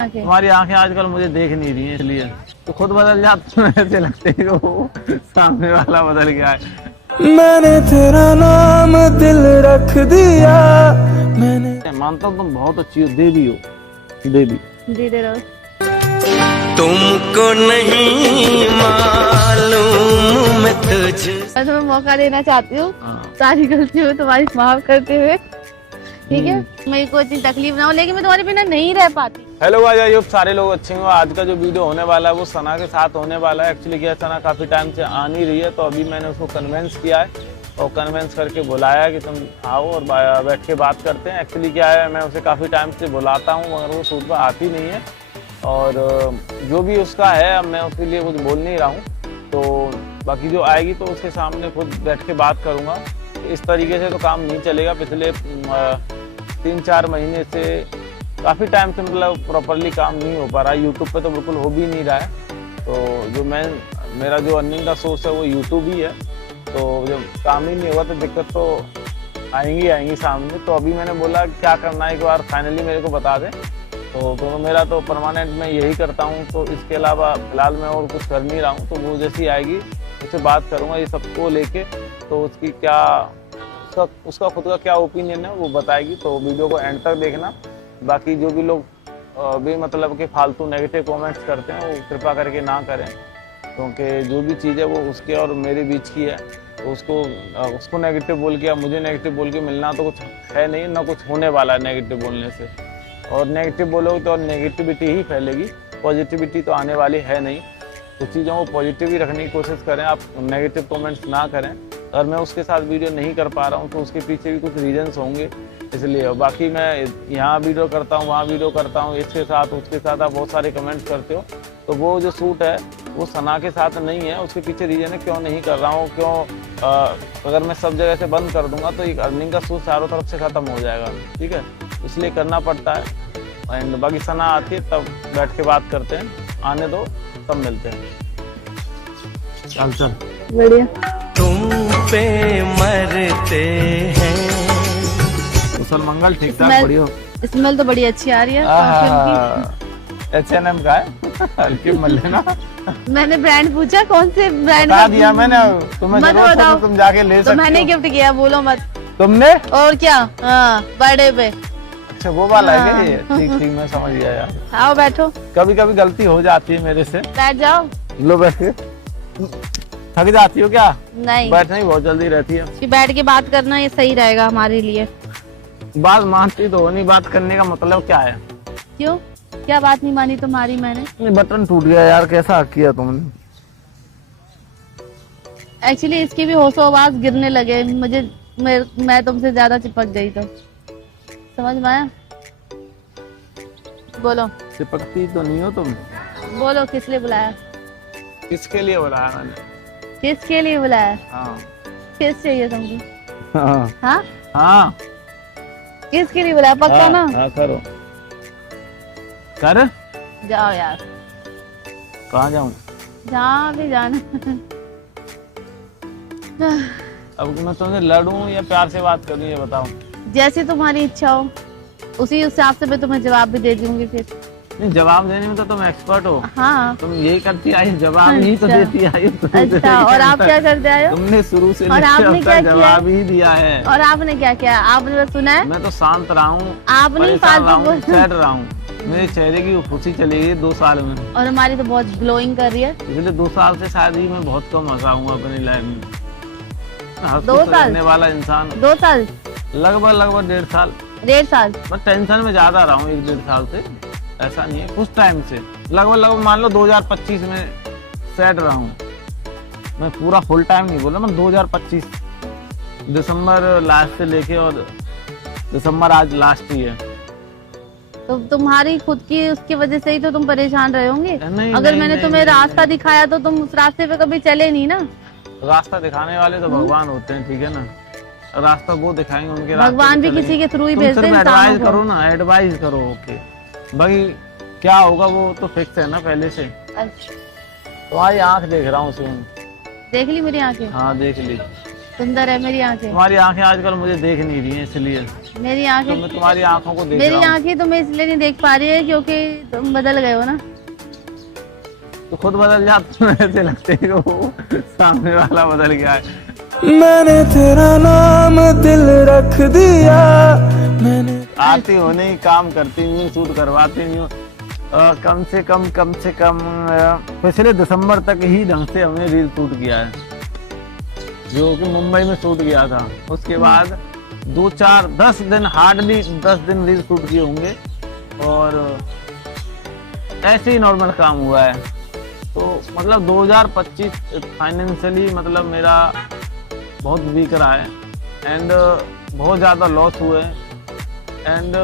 तुम्हारी आंखें आजकल मुझे देख नहीं रही हैं, इसलिए तो खुद बदल जाते हैं, ऐसे लगते हैं वो सामने वाला बदल गया है। मैंने तेरा नाम दिल रख दिया। मैंने मानता हूँ तुम बहुत अच्छी हो, देवी हो, देवी। दे रहो। तुमको नहीं मालूम मैं तुझ। मैं तुम्हें मौका देना चाहती हूँ हाँ। सारी गलतियों तुम्हारी माफ करते हुए, ठीक है? मेरे को इतनी तकलीफ ना हो, लेकिन मैं तुम्हारे बिना नहीं रह पाती। हेलो गाइस, आई होप सारे लोग अच्छे हो। आज का जो वीडियो होने वाला है वो सना के साथ होने वाला है। एक्चुअली क्या, सना काफी टाइम से आ नहीं रही है, तो अभी मैंने उसको कन्विंस किया है और कन्विंस करके बुलाया कि तुम आओ और बैठ के बात करते हैं। एक्चुअली क्या है, मैं उसे काफी टाइम से बुलाता हूँ मगर वो शूट पर आती नहीं है, और जो भी उसका है अब मैं उसके लिए कुछ बोल नहीं रहा हूँ। तो बाकी जो आएगी तो उसके सामने खुद बैठ के बात करूँगा। इस तरीके से तो काम नहीं चलेगा। पिछले 3-4 महीने से काफ़ी टाइम से मतलब प्रॉपरली काम नहीं हो पा रहा है। यूट्यूब पे तो बिल्कुल हो भी नहीं रहा है। तो जो मेरा जो अर्निंग का सोर्स है वो यूट्यूब ही है। तो जब काम ही नहीं होगा तो दिक्कत तो आएंगी सामने। तो अभी मैंने बोला क्या करना है, एक बार फाइनली मेरे को बता दें। तो मेरा तो परमानेंट मैं यही करता हूँ, तो इसके अलावा फिलहाल मैं और कुछ कर नहीं रहा हूँ। तो वो जैसी आएगी उससे बात करूँगा ये सबको लेके, तो उसकी क्या उसका खुद का क्या ओपिनियन है वो बताएगी। तो वीडियो को एंड तक देखना। बाकी जो भी लोग भी मतलब कि फालतू नेगेटिव कमेंट्स करते हैं वो कृपा करके ना करें, क्योंकि जो भी चीज़ है वो उसके और मेरे बीच की है। तो उसको नेगेटिव बोल के या मुझे नेगेटिव बोल के मिलना तो कुछ है नहीं, ना कुछ होने वाला है नेगेटिव बोलने से। और नेगेटिव बोलोगे तो नेगेटिविटी ही फैलेगी, पॉजिटिविटी तो आने वाली है नहीं। तो चीज़ों को पॉजिटिव ही रखने की कोशिश करें, आप नेगेटिव कमेंट्स ना करें। अगर मैं उसके साथ वीडियो नहीं कर पा रहा हूँ तो उसके पीछे भी कुछ रीजंस होंगे, इसलिए। बाकी मैं यहाँ वीडियो करता हूँ, वहाँ वीडियो करता हूँ, इसके साथ उसके साथ आप बहुत सारे कमेंट्स करते हो। तो वो जो शूट है वो सना के साथ नहीं है, उसके पीछे रीजन है क्यों नहीं कर रहा हूँ, अगर मैं सब जगह से बंद कर दूंगा तो एक अर्निंग का सोर्स चारों तरफ से ख़त्म हो जाएगा, ठीक है? इसलिए करना पड़ता है। एंड बाकी सना आती है तब बैठ के बात करते हैं, आने दो तब मिलते हैं। चल बढ़िया। तुम पे मरते हैं। कुशल मंगल, ठीक ठाक, बढ़िया। स्मेल तो बड़ी अच्छी आ रही है परफ्यूम H&M का है, हल्की मत लेना। की। मैंने ब्रांड पूछा, कौन से ब्रांड बता दिया मैंने, तुम्हें जरूरत हो तो तुम जाके ले सकते हो। मैंने गिफ्ट किया, बोलो मत। तुमने? और क्या? हाँ, बर्थडे पे। अच्छा वो वाला है क्या ये? ठीक मैं समझ गया यार। आओ बैठो। कभी कभी गलती हो जाती है मेरे से। बैठ जाओ। लो बैठ के। थक जाती हो क्या? नहीं, बैठना ही बहुत जल्दी रहती है। कि बैठ के बात करना ये सही रहेगा हमारे लिए। बात मानती तो हो नहीं, बात करने का मतलब क्या है? क्यों? क्या बात नहीं मानी तुम्हारी मैंने? ये बटन टूट गया यार, कैसा किया तुमने? एक्चुअली इसकी भी होशो आवाज गिरने लगे, मैं तुमसे ज्यादा चिपक गई तो समझ में आया? बोलो। चिपकती तो नहीं हो तुम। बोलो, किस लिए बुलाया? किसके लिए बुलाया मैंने? किसके लिए बुलाया? हाँ किस चाहिए तुमको? हाँ हाँ? हाँ किसके लिए बुलाया? पक्का ना? हाँ करो कर। जाओ यार। कहाँ जाऊँ? जहाँ भी जाना। अब मैं तुमसे लड़ूं या प्यार से बात करूं ये बताओ। जैसे तुम्हारी इच्छा हो उसी हिसाब से मैं तुम्हें जवाब भी दे दूंगी फिर। नहीं, जवाब देने में तो तुम एक्सपर्ट हो। हाँ। तुम यही करती आई, जवाब ही तो देती आई हो। अच्छा, और आप क्या करते आए हो? तुमने शुरू से और आपने क्या किया? जवाब ही दिया है। और आपने क्या किया? आपने बस सुना है? मैं तो शांत रहा हूँ, आप नहीं फालतू सेट रहा हूँ। मेरे चेहरे की खुशी चली गई 2 साल में, और हमारी तो बहुत ग्लोइंग कर रही है। इसलिए 2 साल से शायद ही मैं बहुत कम हंसा हूँ अपनी लाइफ में। 2 साल रहने वाला इंसान। 2 साल? लगभग 1.5 साल। 1.5 साल? मैं टेंशन में ज्यादा रहा हूँ 1-1.5 साल से, ऐसा नहीं है, कुछ टाइम से। लगभग मान लो 2025 में सेट रहा हूँ मैं, पूरा फुल टाइम नहीं बोला मैं। 2025 दिसंबर लास्ट से लेके, और दिसंबर आज लास्ट ही है। तो तुम्हारी खुद की उसकी वजह से ही तो तुम परेशान रहे होंगे। नहीं, अगर नहीं, मैंने नहीं, तुम्हें नहीं, रास्ता दिखाया तो तुम उस रास्ते पे कभी चले नहीं ना। रास्ता दिखाने वाले तो भगवान होते हैं, ठीक है ना? रास्ता वो दिखाएंगे, उनके रास्ते भगवान भी किसी के थ्रू ही भेजते हैं। एडवाइस करो ना, एडवाइस करो। ओके भाई, क्या होगा वो तो फिक्स है ना पहले से। अच्छा, तुम्हारी आंख देख रहा हूँ सुन। देख ली मेरी आंखें? हाँ देख ली। सुंदर है मेरी आंखें। तुम्हारी आंखें आजकल मुझे देख नहीं रही हैं, इसलिए। मेरी तो आंखें, मैं तुम्हारी आंखों को देख मेरी रहा हूँ। आंखें तुम्हें इसलिए नहीं देख पा रही है क्योंकि तुम बदल गए हो ना। तो खुद बदल जाते हो, ऐसे लगते है वो सामने वाला बदल गया है। मैंने तेरा नाम दिल रख दिया, मैंने आती हो नहीं, काम करती नहीं हूँ, शूट करवाती नहीं हूँ। कम से कम पिछले दिसंबर तक ही ढंग से हमने रील शूट किया है, जो कि मुंबई में शूट किया था। उसके बाद 10 दिन, हार्डली 10 दिन रील शूट किए होंगे, और ऐसे ही नॉर्मल काम हुआ है। तो मतलब 2025 फाइनेंशियली मतलब मेरा बहुत वीक रहा है, एंड बहुत ज़्यादा लॉस हुए, एंड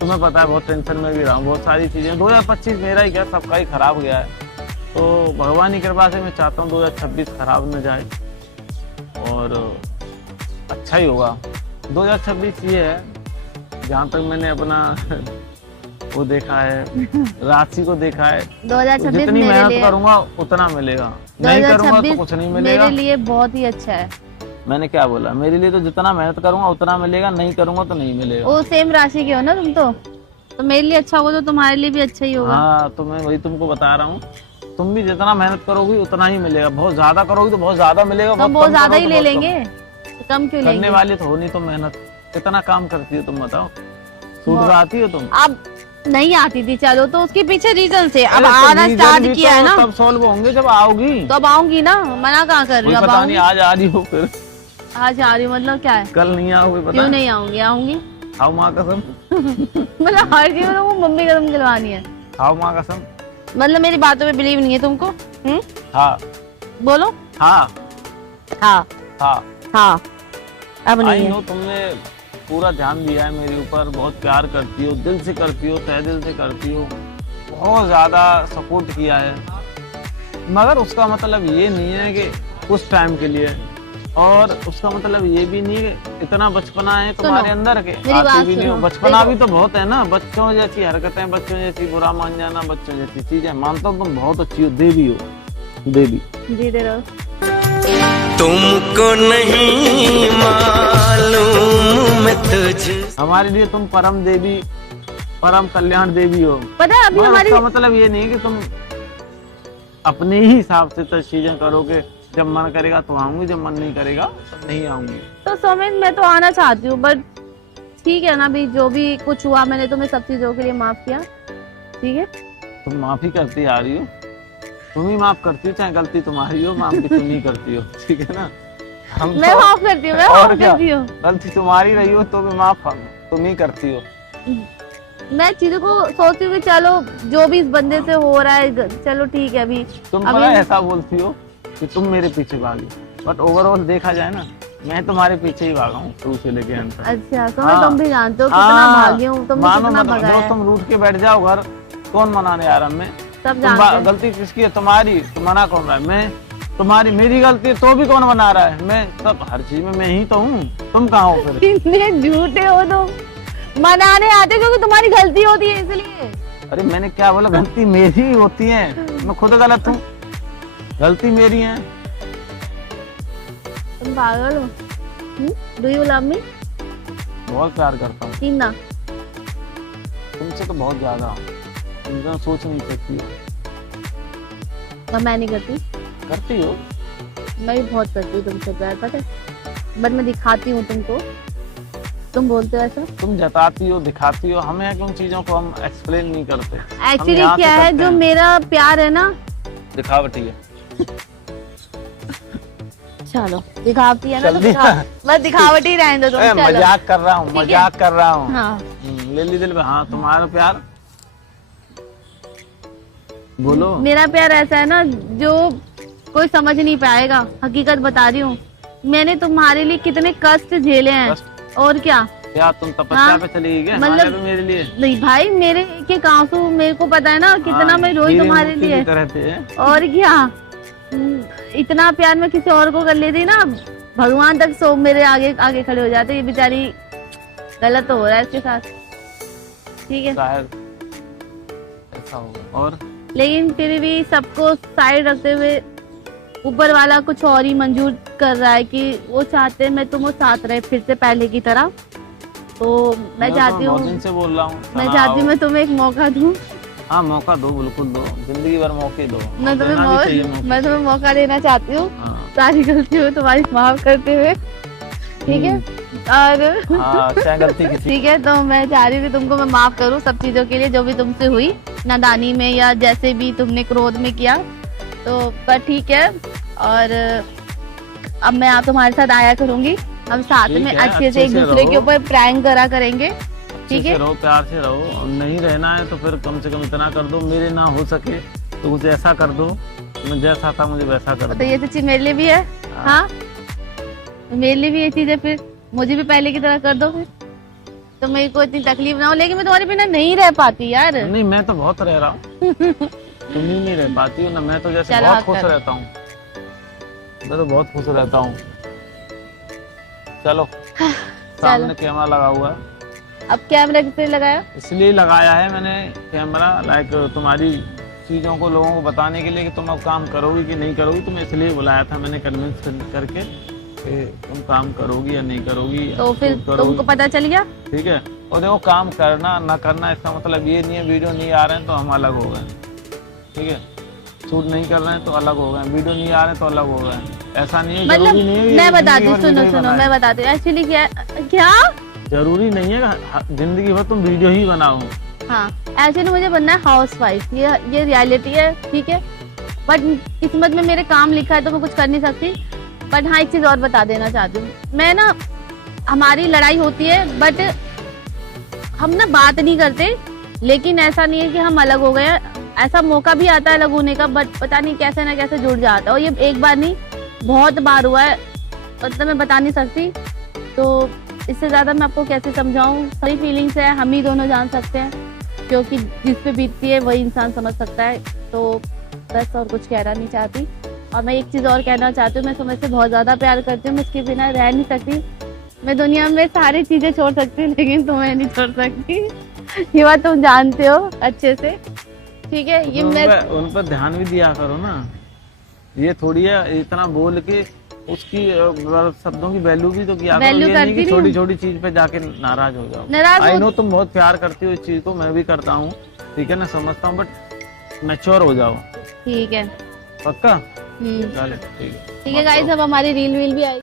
तुम्हें पता है बहुत टेंशन में भी रहा हूँ, बहुत सारी चीज़ें। 2025 मेरा ही क्या, सबका ही खराब गया है। तो भगवान की कृपा से मैं चाहता हूँ 2026 खराब न जाए और अच्छा ही होगा। 2026 ये है, जहाँ तक मैंने अपना वो देखा है, राशि को देखा है, 2026 जितनी मेरे मेहनत लिए, करूंगा उतना मिलेगा, नहीं करूंगा तो कुछ नहीं मिलेगा। मेरे लिए बहुत ही अच्छा है। मैंने क्या बोला, मेरे लिए तो जितना मेहनत करूंगा उतना मिलेगा, नहीं करूंगा तो नहीं मिलेगा। वो सेम राशि के हो ना तुम, तो मेरे लिए अच्छा होगा तो तुम्हारे लिए भी अच्छा ही होगा। हाँ, तो मैं वही तुमको बता रहा हूँ, तुम भी जितना मेहनत करोगी उतना ही मिलेगा। बहुत ज्यादा करोगी तो बहुत ज्यादा मिलेगा, तो बहुत कम ज्यादा करो ही तो ले बहुत लेंगे, कम क्यों करने लेंगे? वाली तो हो नहीं तुम मेहनत। कितना काम करती हो तुम बताओ, सूट आती हो तुम? अब नहीं आती थी, चलो तो उसके पीछे रीजन से अब अरे तो आना reason स्टार्ट भी किया तो है ना, तब सॉल्व होंगे जब आओगी। तो अब आऊंगी ना, मना कहाँ कर रही कोई हूँ, अब पता नहीं आऊंगी। आज आ रही हो, फिर आज आ रही हूँ मतलब क्या है, कल नहीं आओगे, पता क्यों नहीं आऊंगी? आऊंगी खाओ माँ कसम, मतलब हर चीज में वो मम्मी कसम दिलवानी है, खाओ माँ कसम। मतलब मेरी बातों पे बिलीव नहीं है तुमको? हाँ बोलो। हाँ हाँ हाँ, हाँ, अब आई नहीं है। नो तुमने पूरा ध्यान दिया है मेरे ऊपर, बहुत प्यार करती हो, दिल से करती हो, तहे दिल से करती हो, बहुत ज्यादा सपोर्ट किया है, मगर उसका मतलब ये नहीं है कि कुछ टाइम के लिए, और उसका मतलब ये भी नहीं है कि इतना बचपना है तुम्हारे अंदर के मेरी आती बात भी नहीं हो। सुनो, बचपना देखो। भी तो बहुत है ना, बच्चों जैसी हरकतें, बच्चों जैसी बुरा मान जाना, बच्चों जैसी चीजें। मानता हूँ तुम बहुत अच्छी हो, देवी हो, देवी। जीते रहो। तुमको नहीं मालूम मैं तुझ हमारे लिए तुम परम देवी, परम कल्याण देवी हो। पता है अभी मगर हमारी, उसका मतलब ये नहीं कि तुम अपने ही हिसाब से तो चीजें करोगे, जब मन करेगा तो आऊंगी, जब मन नहीं करेगा तो नहीं आऊंगी। तो सौमिन मैं तो आना चाहती हूँ, बट ठीक है ना, भी जो भी कुछ हुआ मैंने तुम्हें सब चीजों के लिए माफ किया, ठीक है? तुम माफी करती आ रही हो, तुम ही माफ करती हो, चाहे गलती तुम्हारी हो, माफ भी तुम ही करती हो, ठीक है ना? हम मैं तो- माफ करती हूँ, मैं और माफ क्या? करती हूँ। गलती तुम्हारी रही हो तो भी माफ तुम ही करती हो। मैं चीजों को सोचती हूँ कि चलो जो भी इस बंदे से हो रहा है, चलो ठीक है। अभी तुम अभी पता है ऐसा बोलती हो कि तुम मेरे पीछे भागी, बट ओवरऑल देखा जाए ना, मैं तुम्हारे पीछे ही भागा हूँ शुरू से लेके अंत तक। अच्छा, तो हाँ। तुम भी जानते हो कितना हाँ, भागी हूँ, तुमने मानो कितना मत, भगाया जो तुम रूठ के बैठ जाओ घर, कौन मनाने आ रहा है? मैं। सब जानते हैं। गलती किसकी है? तुम्हारी। तो मना कौन रहा है? मैं। तुम्हारी, मेरी गलती है तो भी कौन मना रहा है? मैं। सब हर चीज में मैं ही तो हूँ, तुम कहाँ हो फिर? कितने झूठे हो तुम, मनाने आते क्योंकि तुम्हारी गलती होती है इसलिए। अरे मैंने क्या बोला, गलती मेरी ही होती है, मैं खुद गलत हूँ, गलती मेरी है। तुम पागल हो? Do you love me? बहुत प्यार करता हूँ तीन ना। तुमसे, तो बहुत ज्यादा, तुम तो सोच नहीं सकती हो। और मैं नहीं करती? करती हो। मैं भी बहुत करती हूँ तुमसे प्यार, पता है, बट मैं दिखाती हूँ तुमको, तुम बोलते हो ऐसा। तुम जताती हो, दिखाती हो, हमें उन चीजों को हम एक्सप्लेन नहीं करते। एक्चुअली यहाँ से क्या है, करते जो हैं। मेरा प्यार है ना, दिखावटी है। चलो दिखावटी है ना, तो जल्दी। बस दिखावटी रहने दो तुम, चलो। मजाक कर रहा हूँ, ठीक है। मजाक कर रहा हूँ। हाँ, ले ली दिल में। हाँ, तुम्हारा प्यार बोलो। मेरा प्यार ऐसा है ना जो कोई समझ नहीं पाएगा, हकीकत बता रही हूँ। मैंने तुम्हारे लिए कितने कष्ट झेले हैं, और क्या। क्या तुम तपस्या हाँ, पे चली गई क्या? मतलब- हमारे पे, मेरे लिए? नहीं भाई, मेरे एक एक आंसू मेरे को पता है ना कितना हाँ, मैं रोई हीरे तुम्हारे मोती लिए, की तरह थे। और क्या। इतना प्यार मैं किसी और को कर लेती ना, भगवान तक सो मेरे आगे आगे खड़े हो जाते। ये बेचारी गलत हो रहा है इसके साथ, ठीक है, शायद ऐसा होगा। और लेकिन फिर भी सबको साइड रखते हुए ऊपर वाला कुछ और ही मंजूर कर रहा है कि वो चाहते हैं मैं तुम साथ रहे फिर से पहले की तरह, तो मैं चाहती बहुत हूँ, दिन से बोल रहा हूँ मैं सना चाहती हूँ आओ। मैं तुम्हें एक मौका दूँ। हाँ मौका दो, बिल्कुल दो, जिंदगी भर मौके दो। मैं तुम्हें देना भी चाहिए मौके। मैं तुम्हें मौका देना चाहती हूँ, हाँ सारी गलतियों को तुम्हारी माफ करते हुए, ठीक है। और हाँ, क्या गलती किसी ठीक है, तो मैं चाह रही थी तुमको मैं माफ करूँ सब चीजों के लिए जो भी तुमसे हुई, नादानी में या जैसे भी तुमने क्रोध में किया, तो पर ठीक है। और अब मैं आप तुम्हारे साथ आया करूंगी, हम साथ ठीक में है, अच्छे से अच्छे एक से दूसरे के रहो। ऊपर प्रैंक करा करेंगे, ठीक से है। रहो, प्यार से रहो, और नहीं रहना है तो फिर कम से कम इतना कर दो, मेरे ना हो सके तो कुछ ऐसा कर दो, मैं जैसा था मुझे वैसा कर तो दो। ये तो चीज मेरे लिए भी है, हाँ मेरे लिए भी ये चीज है, फिर मुझे भी पहले की तरह कर दो फिर, तो मेरे को इतनी तकलीफ ना हो। लेकिन मैं तुम्हारे बिना नहीं रह पाती यार। नहीं मैं तो बहुत रह रहा हूँ, तुम ही नहीं रह पाती हो ना, मैं तो जैसे चलो बहुत आप खुश करो। रहता हूँ, मैं तो बहुत खुश रहता हूँ। चलो सामने कैमरा लगा हुआ है, अब कैमरा किसने लगाया? इसलिए लगाया है मैंने कैमरा, लाइक तुम्हारी चीजों को लोगों को बताने के लिए कि तुम अब काम करोगी कि नहीं करोगी, तुम्हें इसलिए बुलाया था मैंने कन्विंस करके कि तुम काम करोगी या नहीं करोगी, तो फिर शूट करोगी। तुमको पता चल गया? ठीक है, और देखो काम करना ना करना इसका मतलब ये नहीं है वीडियो नहीं आ रहे हैं तो हम अलग हो गए, ठीक है, शूट नहीं कर रहे हैं तो अलग हो गए, वीडियो नहीं आ रहे हैं तो अलग हो गए, ऐसा नहीं है। मतलब जरूरी नहीं है कि मैं बताती जिंदगी हूँ, भर सुनो वीडियो ही सुनो बनाए। मैं बताती हूँ एक्चुअली क्या क्या जरूरी नहीं है कि जिंदगी भर तुम वीडियो ही बनाओ। हाँ एक्चुअली मुझे बनना है हाउस वाइफ, ये रियलिटी है, ठीक है। बट किस्मत में मेरे काम लिखा है तो मैं कुछ कर नहीं सकती। बट हाँ एक चीज और बता देना चाहती हूँ, मैं ना हमारी लड़ाई होती है बट हम ना बात नहीं करते, लेकिन ऐसा नहीं है कि हम अलग हो गए हैं। ऐसा मौका भी आता है अलग होने का, बट पता नहीं कैसे ना कैसे जुड़ जाता है, और ये एक बार नहीं बहुत बार हुआ है, मतलब मैं बता नहीं सकती। तो इससे ज्यादा मैं आपको कैसे समझाऊं, सही फीलिंग्स है हम ही दोनों जान सकते हैं, क्योंकि जिस पे बीतती है वही इंसान समझ सकता है। तो बस और कुछ कहना नहीं चाहती। और मैं एक चीज और कहना चाहती हूँ, मैं तुम्हें से बहुत ज्यादा प्यार करती हूँ, मैं इसके बिना रह नहीं सकती। मैं दुनिया में सारी चीजें छोड़ सकती हूँ लेकिन तुम्हें नहीं छोड़ सकती, ये बात तुम जानते हो अच्छे से, ठीक है। ये मैं उन पर ध्यान भी दिया करो ना, ये थोड़ी है इतना बोल के उसकी शब्दों की वैल्यू भी तो किया करो, वैल्यू ये नहीं करती कि नहीं छोटी छोटी चीज पे जाके नाराज हो जाओ। नाराज आई हो- नो तुम बहुत प्यार करती हो इस चीज को, मैं भी करता हूँ, ठीक है ना, समझता हूँ, बट मैच्योर हो जाओ, ठीक है। पक्का। हम्म, चलो ठीक है। ठीक है गाइस, अब हमारी रील वील भी आई।